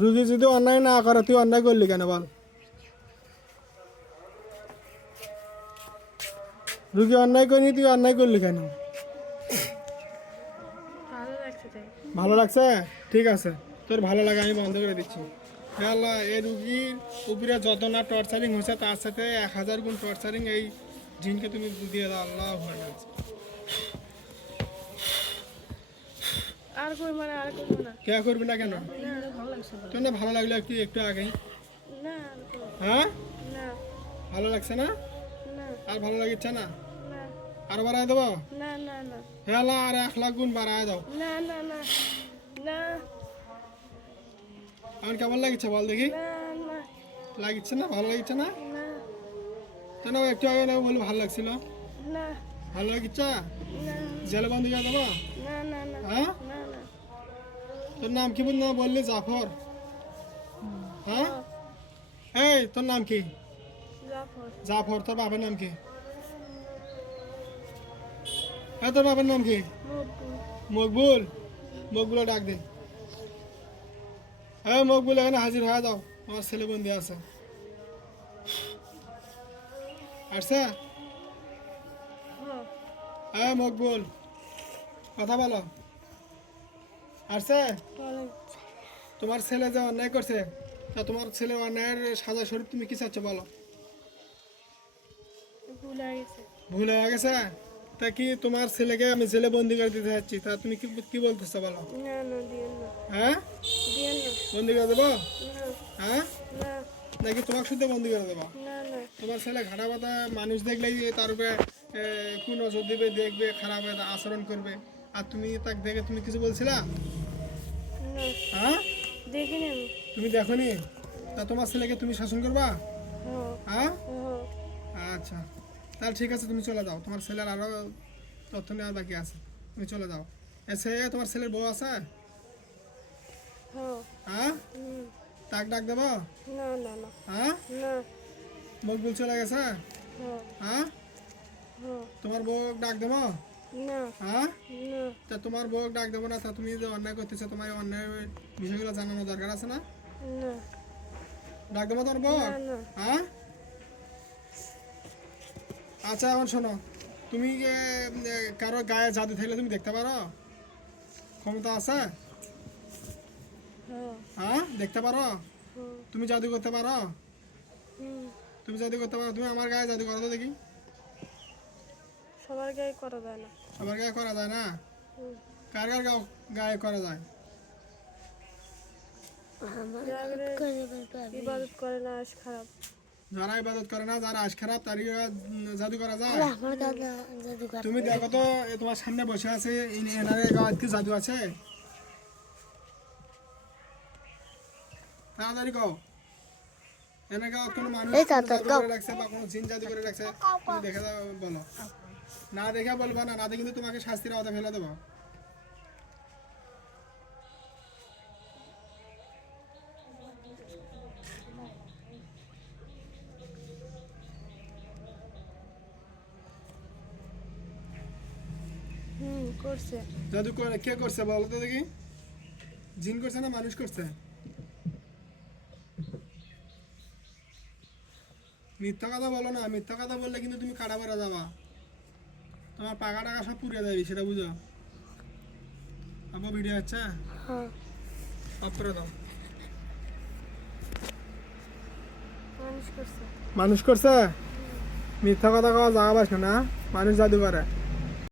রুগী যদি অন্যায় না করে তুই অন্যায় করলি কেন বল? রুগী অন্যায় করিনি, তুই অন্যায় করলি কেন? ভালো লাগছে তাই। ভালো লাগছে? ঠিক আছে, তোর ভালো লাগে আমি বন্ধ করে দিচ্ছি। হে আল্লাহ, এই রুগীর উপরে যত না টর্চারিং হয়েছে তার সাথে 1000 গুণ টর্চারিং এই জিনকে তুমি দিয়ে দাও আল্লাহ। আর করবো না, আর করবো না। কে করবি না কেন? না, আর ভালো লাগছে না। তোর না ভালো লাগলো একটু একটু আগেই? না, আর করবো হ্যাঁ, না। ভালো লাগছে না? না, আর ভালো লাগিচ্ছে না? না, আর বাড়ায় দেবো? না, না, না, হে আল্লাহ, আর 1,00,000 গুণ বাড়ায় দাও। না, না, না, না, আমার কেমন লাগিচ্ছে বল দেখি? না, না, লাগিচ্ছে না? ভালো লাগিচ্ছে না? না, কেন একটু আগে না বলে ভালো লাগছিল? না, ভালো লাগিচ্ছে? না, জেলে বন্দি করে দেবো? না, না, না, হ্যাঁ, না, না। তোর নাম কি না বললি? জাফর? হ্যাঁ, এই তোর নাম কি? জাফর। জাফর। তোর বাবার নাম কি? হ্যাঁ, তোর বাবার নাম কি? মকবুল। মকবুল। মকবুল ডাক দে। হ্যাঁ মকবুল, এখানে হাজির হয়ে যাও, আমার ছেলে বন্দি আছে। আসছে? হ্যাঁ, হ্যাঁ মকবুল, কথা বলো। আসছে? ভালো। তোমার ছেলে যে অন্যায় করছে, তা তোমার ছেলে অন্যায়ের সাজা স্বরূপ তুমি কি চাচ্ছ বলো? ভুল হয়ে গেছে। ভুল হয়ে গেছে? তা কি তোমার ছেলেকে আমি জেলে বন্দি করে দিতে চাচ্ছি, তা তুমি কি কি বলতেছো বলো? না, না, দিয়েন না, হ্যাঁ, দিয়েন না। বন্দি করে দেবো? না, হ্যাঁ, না, নাকি তোমাকে শুধু বন্দি করে দেবো? না, না, তোমার ছেলে ঘাটা বাতা মানুষ দেখলেই তার উপরে কোন নজর দিবে, দেখবে, খারাপ আচরণ করবে, আর তুমি তাকে দেখে তুমি কিছু বলছিলা? না, হ্যাঁ, দেখিনি আমি। তুমি দেখোনি? তা তোমার ছেলেকে তুমি শাসন করবা? হ্যাঁ, হ্যাঁ, হ্যাঁ, আচ্ছা, তাহলে ঠিক আছে, তুমি চলে যাও, তোমার ছেলের আরও তথ্য নেওয়ার বাকি আছে, তুমি চলে যাও। এসে তোমার ছেলের বউ আছে? হ্যাঁ, হ্যাঁ, হুম, তাক ডাক দেবো? না, না, না, হ্যাঁ, না, মকবুল চলে গেছে? হ্যাঁ, হ্যাঁ, হ্যাঁ, তোমার বউ ডাক দেবো? না, হ্যাঁ, না, তা তোমার বউ ডাক দেবো না? তা তুমি যে অন্যায় করতেছো, তোমার এই অন্যায় বিষয়গুলো জানানো দরকার আছে না? না, ডাক দেবো তোমার বউ? না, না, হ্যাঁ, আচ্ছা এখন শোনো, তুমি কারো গায়ে জাদু থাকলে তুমি দেখতে পারো? ক্ষমতা আছে? হ্যাঁ, হ্যাঁ, দেখতে পারো? হুম, তুমি জাদু করতে পারো? হুম, তুমি জাদু করতে পারো? তুমি আমার গায়ে জাদু করো তো দেখি। সবার গায়ে করা যায় না। সবার গায়ে করা যায় না? হুম, কার কার গায়ে করা যায়? যারা ইবাদত করে না আজ খারাপ। যারা ইবাদত করে না, যারা আশ খারাপ, তারই জাদু করা যায়? তুমি দেখো তো, তোমার সামনে বসে আছে, এনার গায়ে কি জাদু আছে? তাড়াতাড়ি কও, এনার গায়ে কোনো মানুষ জাদু করে রাখছে বা কোনো জিন জাদু করে রাখছে? তুমি দেখে দাও, বলো। না দেখে বলবা না, না দেখে কিন্তু তোমাকে শাস্তির আওতায় ফেলে দেবো। হুম, করছে। জাদু করে কে করছে বলো তো দেখি? জিন করছে না মানুষ করছে? মিথ্যা কথা বলো না, মিথ্যা কথা বললে কিন্তু তুমি কাটা বেড়া যাবা, তোমার পাকা টাকা সব পুড়ে যাবে, সেটা বুঝো। আবার ভিডিও হচ্ছে, হ্যাঁ, অফ করে দাও। মানুষ করছে। মানুষ করছে? মিথ্যা কথা কওয়া যাওয়া বাস না, মানুষ জাদু করে।